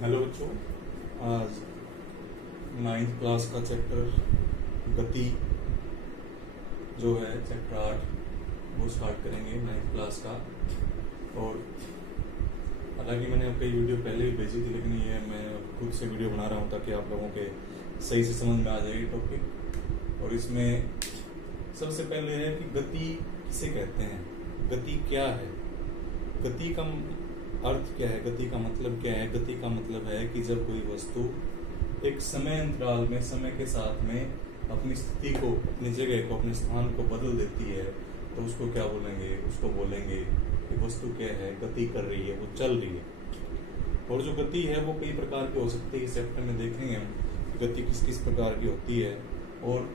Hello बच्चों, आज ninth class का चैप्टर गति जो है चैप्टर 8 वो स्टार्ट करेंगे नाइन्थ क्लास का। और हालांकि मैंने कई वीडियो पहले भी भेजी थी, लेकिन ये मैं खुद से वीडियो बना रहा हूँ ताकि आप लोगों के सही से समझ में आ जाए टॉपिक। और इसमें सबसे पहले है कि गति किसे कहते हैं, गति क्या है, गति का अर्थ क्या है, गति का मतलब क्या है। गति का मतलब है कि जब कोई वस्तु एक समय अंतराल में समय के साथ में अपनी स्थिति को, अपनी जगह को, अपने स्थान को बदल देती है तो उसको क्या बोलेंगे, उसको बोलेंगे कि वस्तु क्या है, गति कर रही है, वो चल रही है। और जो गति है वो कई प्रकार की हो सकती है। इस चैप्टर में देखेंगे हम गति किस किस प्रकार की होती है। और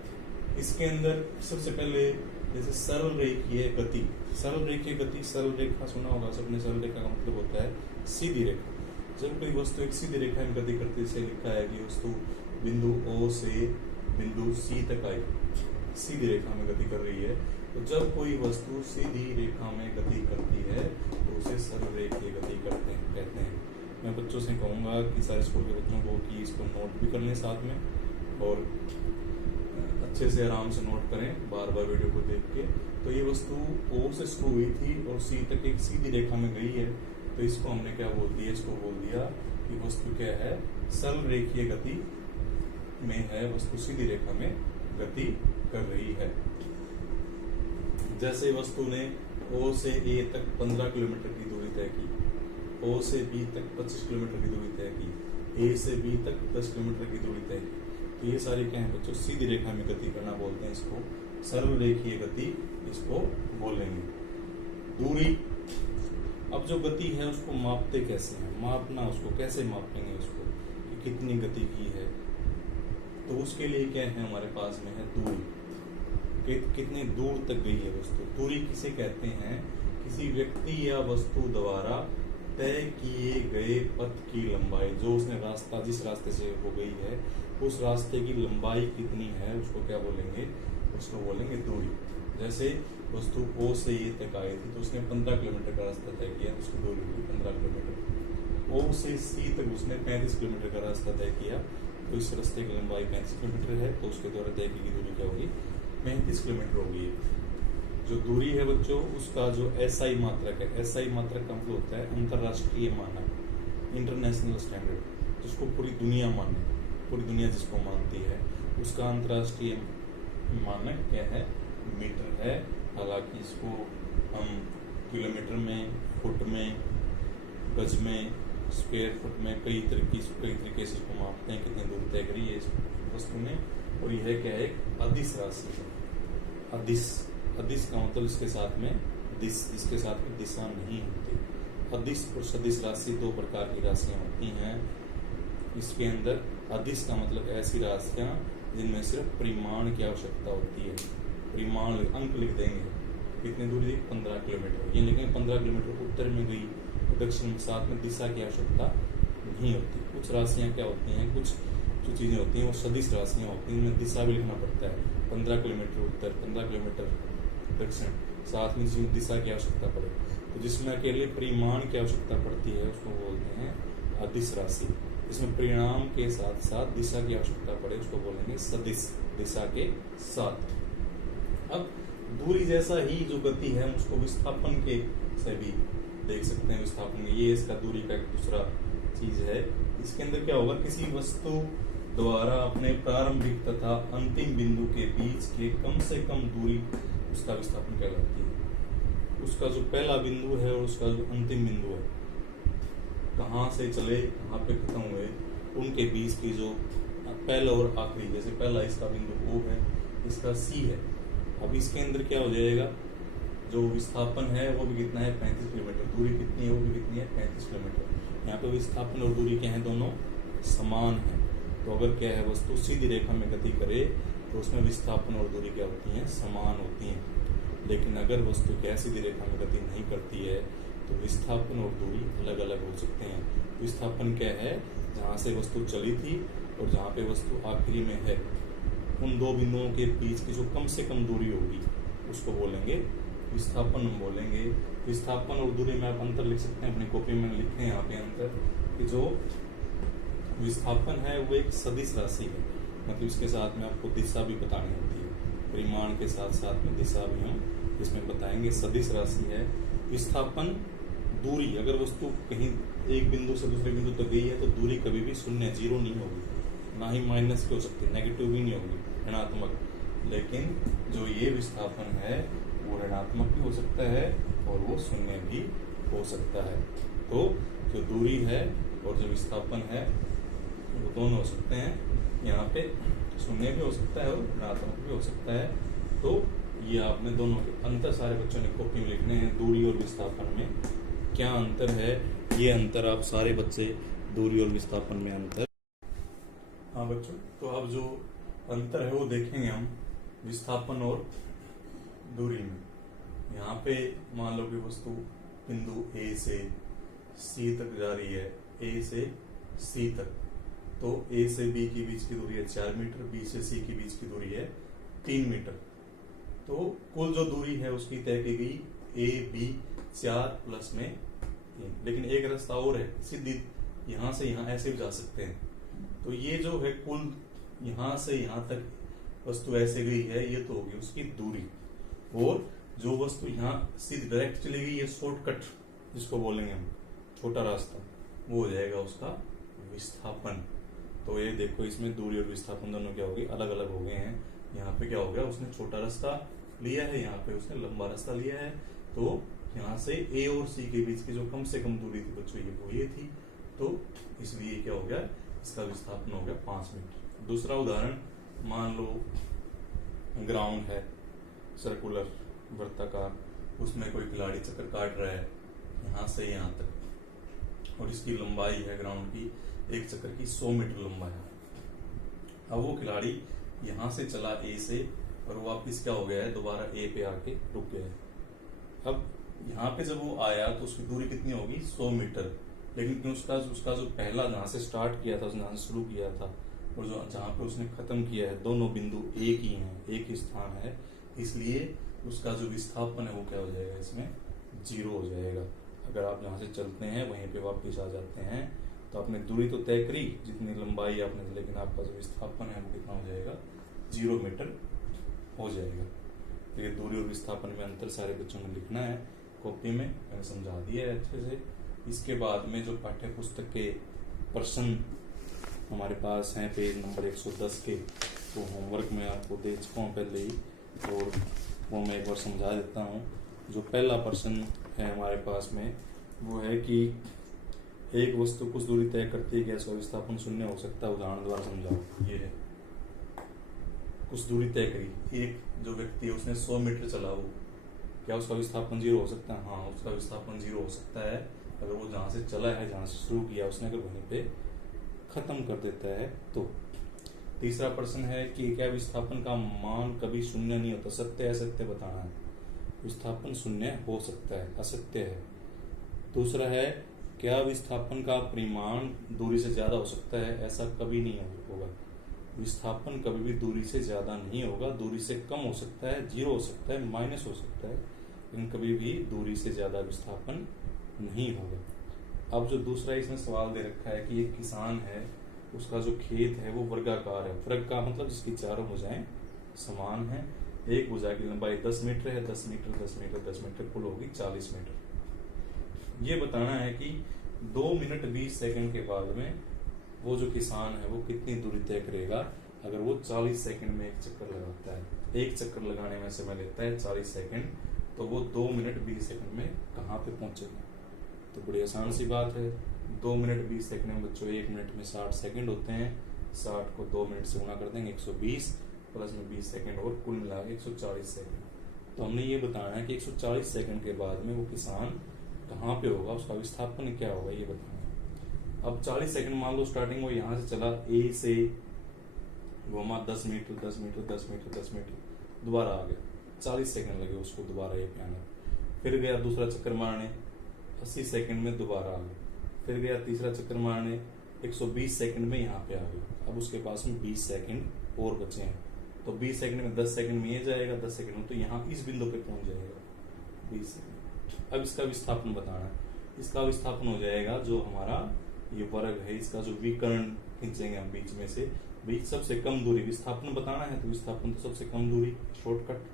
इसके अंदर सबसे पहले जैसे सरल रेखीय गति, सरल रेखीय गति, सरल रेखा सुना होगा सबने। सरल रेखा का मतलब होता है सीधी रेखा। जब कोई वस्तु एक सीधी रेखा में गति करती है, इसे लिखा है कि वस्तु बिंदु O से बिंदु C तक आई, सीधी रेखा में गति कर रही है। तो जब कोई वस्तु सीधी रेखा में गति करती है तो उसे सरल रेखीय गति कहते हैं। मैं बच्चों से कहूँगा कि सारे स्कूल के बच्चों को कि इसको नोट भी कर लें साथ में, और अच्छे से आराम से नोट करें बार बार वीडियो को देख के। तो ये वस्तु O से शुरू हुई थी और C तक एक सीधी रेखा में गई है, तो इसको हमने क्या बोल दिया, इसको बोल दिया कि वस्तु क्या है, सरल रेखीय गति में है, वस्तु सीधी रेखा में गति कर रही है। जैसे वस्तु ने O से A तक 15 किलोमीटर की दूरी तय की, O से B तक 25 किलोमीटर की दूरी तय की, A से B तक 10 किलोमीटर की दूरी तय की, तो ये सारी क्या है बच्चों, सीधी रेखा में गति करना बोलते हैं इसको, सरल रेखीय गति इसको बोलेंगे। दूरी, अब जो गति है उसको मापते कैसे हैं, मापना उसको कैसे मापेंगे उसको कि कितनी गति की है, तो उसके लिए क्या है हमारे पास में है दूरी, कितने दूर तक गई है वस्तु। दूरी किसे कहते हैं, किसी व्यक्ति या वस्तु द्वारा तय किए गए पथ की लंबाई, जो उसने रास्ता, जिस रास्ते से हो गई है उस रास्ते की लंबाई कितनी है उसको क्या बोलेंगे, उसको बोलेंगे दूरी। जैसे वस्तु O से A तक आई थी तो उसने 15 किलोमीटर का रास्ता तय किया, उसकी दूरी हुई 15 किलोमीटर। O से C तक उसने 35 किलोमीटर का रास्ता तय किया, तो इस रास्ते की लंबाई 35 किलोमीटर है, तो उसके द्वारा तय की दूरी क्या होगी, 35 किलोमीटर होगी। जो दूरी है बच्चों उसका जो SI मात्रक है, SI मात्रक का मतलब होता है अंतरराष्ट्रीय मानक, इंटरनेशनल स्टैंडर्ड, जिसको पूरी दुनिया माने, पूरी दुनिया जिसको मानती है, उसका अंतरराष्ट्रीय मानक क्या है, मीटर है। हालांकि इसको हम किलोमीटर में, फुट में, गज में, स्क्वायर फुट में, कई तरीके से इसको मापते हैं, कितनी दूर तय करी है इस वस्तु ने। और यह क्या है, अदिश राशि है। अदिश का मतलब इसके साथ में दिश, इसके साथ में दिशा नहीं होती। अदिश और सदिश राशि दो प्रकार की राशियां होती हैं। इसके अंदर अदिश का मतलब ऐसी राशियां जिनमें सिर्फ परिमाण की आवश्यकता होती है। परिमाण अंक लिख देंगे, कितनी दूरी, 15 किलोमीटर, ये लिखेंगे 15 किलोमीटर उत्तर में गई, दक्षिण में, साथ में दिशा की आवश्यकता नहीं होती। कुछ राशियां क्या होती हैं, कुछ जो चीजें होती हैं वो सदिश राशियां होती हैं, इनमें दिशा भी लिखना पड़ता है, 15 किलोमीटर उत्तर, 15 किलोमीटर दक्षिण, साथ में जिसमें दिशा की आवश्यकता पड़े। तो जिसमें अकेले परिमाण की आवश्यकता पड़ती है उसको बोलते हैं अदिश राशि। इसमें परिणाम के साथ साथ दिशा की आवश्यकता पड़े उसको बोलेंगे सदिश, दिशा के साथ। अब दूरी जैसा ही जो गति है उसको विस्थापन के से भी देख सकते हैं। विस्थापन, ये इसका दूरी का एक दूसरा चीज है। इसके अंदर क्या होगा, किसी वस्तु द्वारा अपने प्रारंभिक तथा अंतिम बिंदु के बीच के कम से कम दूरी उसका विस्थापन कहलाती है। उसका जो पहला बिंदु है और उसका जो अंतिम बिंदु है, कहाँ से चले कहाँ पे खत्म हुए, उनके बीच की जो पहला और आखिरी, जैसे पहला इसका बिंदु O है, इसका C है। अब इसके अंदर क्या हो जाएगा, जो विस्थापन है वो भी कितना है, 35 किलोमीटर। दूरी कितनी है, वो भी कितनी है, 35 किलोमीटर। यहाँ पे विस्थापन और दूरी क्या है, दोनों समान है। तो अगर क्या है, वस्तु सीधी रेखा में गति करे तो उसमें विस्थापन और दूरी क्या होती हैं, समान होती हैं। लेकिन अगर वस्तु क्या सीधी रेखा में गति नहीं करती है तो विस्थापन और दूरी अलग अलग हो सकते हैं। विस्थापन क्या है, जहाँ से वस्तु चली थी और जहाँ पे वस्तु आखिरी में है, उन दो बिंदुओं के बीच की जो कम से कम दूरी होगी उसको बोलेंगे विस्थापन, हम बोलेंगे। विस्थापन और दूरी में आप अंतर लिख सकते हैं, अपनी कॉपी में लिखें यहाँ पे अंतर, कि जो विस्थापन है वो एक सदिश राशि है, मतलब इसके साथ में आपको दिशा भी बतानी होती है, परिमाण के साथ साथ में दिशा भी हम इसमें बताएंगे। सदिश राशि है। विस्थापन दूरी, अगर वस्तु कहीं एक बिंदु से दूसरे बिंदु तक गई है तो दूरी कभी भी शून्य जीरो नहीं होगी, ना ही माइनस की हो सकती, नेगेटिव भी नहीं होगी, ऋणात्मक। लेकिन जो ये विस्थापन है वो ऋणात्मक भी हो सकता है और वो शून्य भी हो सकता है। तो जो दूरी है और जो विस्थापन है वो दोनों हो सकते हैं। यहाँ पे शून्य भी हो सकता है और ऋणात्मक भी हो सकता है। तो ये आपने दोनों के अंतर सारे बच्चों ने कॉपी में लिखने हैं। दूरी और विस्थापन में क्या अंतर है, ये अंतर आप सारे बच्चे, दूरी और विस्थापन में अंतर। हाँ बच्चों, तो अब जो अंतर है वो देखेंगे हम विस्थापन और दूरी में। यहाँ पे मान लो कि वस्तु बिंदु ए से सी तक जा रही है, ए से सी तक, तो ए से बी के बीच की दूरी है 4 मीटर, बी से सी के बीच की दूरी है 3 मीटर। तो कुल जो दूरी है उसकी तय की गई ए बी 4 प्लस में 3। लेकिन एक रास्ता और है, सीधी यहां से यहां ऐसे भी जा सकते हैं। तो ये जो है कुल यहां से यहां तक वस्तु ऐसे गई है, ये तो होगी उसकी दूरी। और जो वस्तु यहाँ सीधी डायरेक्ट चली गई है, शॉर्टकट जिसको बोलेंगे हम, छोटा रास्ता, वो हो जाएगा उसका विस्थापन। तो ये देखो, इसमें दूरी और विस्थापन दोनों क्या हो गए, अलग अलग हो गए हैं। यहाँ पे क्या हो गया, उसने छोटा रास्ता लिया है, यहाँ पे उसने लंबा रास्ता लिया है। तो यहाँ से ए और सी के बीच की जो कम से कम दूरी थी बच्चों, ये थी। तो इसलिए क्या हो गया, इसका विस्थापन हो गया 5 मीटर। दूसरा उदाहरण, मान लो ग्राउंड है सर्कुलर, वृत्ताकार, उसमें कोई खिलाड़ी चक्कर काट रहा है यहाँ से यहाँ तक, और इसकी लंबाई है ग्राउंड की, एक चक्कर की 100 मीटर लंबा है। अब वो खिलाड़ी यहाँ से चला ए से, और वो वापिस क्या हो गया है, दोबारा ए पे आके रुक गया है। अब यहाँ पे जब वो आया तो उसकी दूरी कितनी होगी, 100 मीटर। लेकिन उसका जो पहला जहाँ से स्टार्ट किया था, उसने जहाँ से शुरू किया था, और जो जहाँ पे उसने खत्म किया है, दोनों बिंदु एक ही हैं, एक ही स्थान है, इसलिए उसका जो विस्थापन है वो क्या हो जाएगा, इसमें 0 हो जाएगा। अगर आप जहाँ से चलते हैं वहीं पे वापस आ जाते हैं तो आपने दूरी तो तय करी जितनी लंबाई आपने, लेकिन आपका जो विस्थापन है वो कितना हो जाएगा, 0 मीटर हो जाएगा। तो ये दूरी और विस्थापन में अंतर सारे बच्चों ने लिखना है कॉपी में, मैंने समझा दिया है अच्छे से। इसके बाद में जो पाठ्य पुस्तक के प्रश्न हमारे पास हैं पेज नंबर 110 के, तो होमवर्क में आपको दे चुका हूँ पहले ही, और वो मैं एक बार समझा देता हूँ। जो पहला प्रश्न है हमारे पास में वो है कि एक वस्तु कुछ दूरी तय करती है, क्या इसका विस्थापन 0 हो सकता है, उदाहरण द्वारा समझाओ। ये है, कुछ दूरी तय करी, एक जो व्यक्ति है उसने 100 मीटर चला, वो क्या उसका विस्थापन 0 हो सकता है? हाँ, उसका विस्थापन 0 हो सकता है अगर वो जहाँ से चला है, जहाँ से शुरू किया उसने, अगर वहीं पे खत्म कर देता है तो। तीसरा प्रश्न है कि क्या विस्थापन का मान कभी 0 नहीं होता, सत्य असत्य बताना है। विस्थापन 0 हो सकता है, असत्य है। दूसरा है, क्या विस्थापन का परिमाण दूरी से ज्यादा हो सकता है, ऐसा कभी नहीं होगा। विस्थापन कभी भी दूरी से ज्यादा नहीं होगा, दूरी से कम हो सकता है, 0 हो सकता है, माइनस हो सकता है, लेकिन कभी भी दूरी से ज्यादा विस्थापन नहीं होगा। अब जो दूसरा इसमें सवाल दे रखा है कि एक किसान है, उसका जो खेत है वो वर्गाकार है। वर्ग का मतलब जिसकी चारों भुजाएं समान है। एक भुजा की लंबाई 10 मीटर है, 10 मीटर 10 मीटर 10 मीटर, कुल होगी 40 मीटर। ये बताना है कि 2 मिनट 20 सेकंड के बाद में वो जो किसान है वो कितनी दूरी तय करेगा अगर वो 40 सेकंड में एक चक्कर लगाता है। एक चक्कर लगाने में समय लेता है 40 सेकंड, तो वो 2 मिनट 20 सेकंड में कहाँ पे पहुंचेगा? तो बड़ी आसान सी बात है, 2 मिनट 20 सेकंड में बच्चों 1 मिनट में 60 सेकंड होते हैं, 60 को 2 मिनट से गुणा कर देंगे 120, प्लस में 20 सेकंड और कुल मिला के 140 सेकंड। तो हमने ये बताना है कि 140 सेकंड के बाद में वो किसान कहाँ पे होगा, उसका विस्थापन क्या होगा, ये बताना है। अब 40 सेकंड मान लो स्टार्टिंग वो यहाँ से चला, ए से घूमा 10 मीटर 10 मीटर 10 मीटर 10 मीटर, दोबारा आ गया, 40 सेकंड लगे उसको दोबारा ये पे आने। फिर गया दूसरा चक्कर मारने, 80 सेकंड में दोबारा आ गया। फिर गया तीसरा चक्कर मारने, 120 सेकंड में यहाँ पे आ गया। अब उसके पास में 20 सेकंड और बचे हैं, तो 20 सेकंड में 10 सेकंड में ये जाएगा, 10 सेकंड में तो यहाँ इस बिंदु पे पहुंच जाएगा 20 सेकंड। अब इसका विस्थापन बताना है। इसका विस्थापन हो जाएगा जो हमारा ये वर्ग है, इसका जो विकर्ण खींचेंगे हम बीच में से, बीच सबसे कम दूरी, विस्थापन बताना है तो विस्थापन तो सबसे कम दूरी, शॉर्टकट।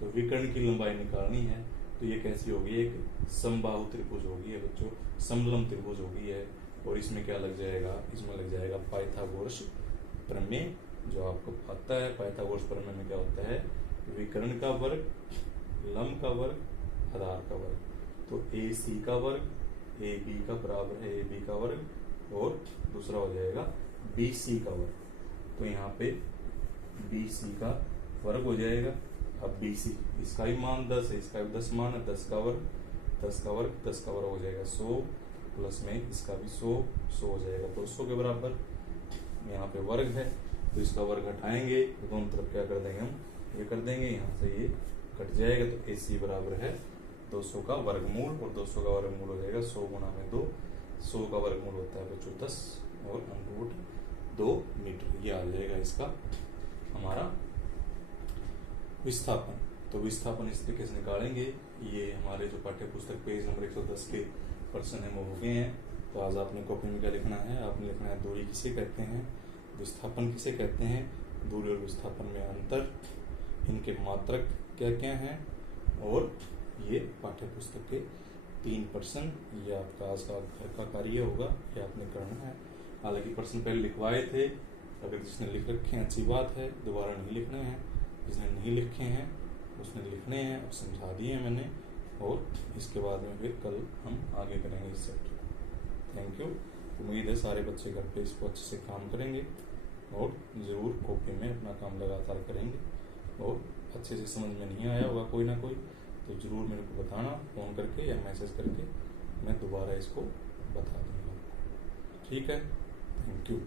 तो विकर्ण की लंबाई निकालनी है, तो ये कैसी होगी, एक समबाहु त्रिभुज होगी है बच्चों, समलंब त्रिभुज होगी है। और इसमें क्या लग जाएगा, इसमें लग जाएगा पाइथागोरस प्रमेय, जो आपको पता है। पाइथागोरस प्रमेय में क्या होता है, विकर्ण का वर्ग, लंब का वर्ग, आधार का वर्ग। तो ए सी का वर्ग ए बी का बराबर है ए बी का वर्ग, और दूसरा हो जाएगा बी सी का वर्ग। तो यहाँ पे बी सी का वर्ग हो जाएगा। अब बी सी, इसका भी मान 10 है, इसका भी 10 मान है, 10 का वर्ग 10 का वर्ग 10 का वर्ग हो जाएगा 100, प्लस में इसका भी 100 हो जाएगा, तो 100 के बराबर। यहाँ पे वर्ग है तो इसका वर्ग हटाएंगे तो दोनों तरफ क्या कर देंगे हम, ये कर देंगे, यहाँ से ये कट जाएगा। तो ए सी बराबर है 200 का वर्गमूल, और 200 का वर्गमूल हो जाएगा 100 गुना में 2, 100 का वर्गमूल होता है बच्चों 10 और √2 मीटर। ये आ जाएगा इसका हमारा विस्थापन। तो विस्थापन इस तरीके से निकालेंगे। ये हमारे जो पाठ्य पुस्तक पेज नंबर 110 के प्रश्न है वो हो गए हैं। तो आज आपने कॉपी में क्या लिखना है, आपने लिखना है दूरी किसे कहते हैं, विस्थापन किसे कहते हैं, दूरी और विस्थापन में अंतर, इनके मात्रक क्या क्या हैं, और ये पाठ्य पुस्तक के 3 प्रश्न, ये आपका आज का घर का कार्य होगा, ये आपने करना है। हालांकि प्रश्न पहले लिखवाए थे, अगर जिसने लिख रखे हैं अच्छी बात है, दोबारा नहीं लिखने हैं। जिसने नहीं लिखे हैं उसने लिखने हैं, अब समझा दिए मैंने, और इसके बाद में फिर कल हम आगे करेंगे इस चैप्टर। Thank you. उम्मीद है सारे बच्चे घर पे इसको अच्छे से काम करेंगे और ज़रूर कॉपी में अपना काम लगातार करेंगे। और अच्छे से समझ में नहीं आया होगा कोई ना कोई तो ज़रूर मेरे को बताना, फ़ोन करके या मैसेज करके, मैं दोबारा इसको बता दूँगा। ठीक है, थैंक यू।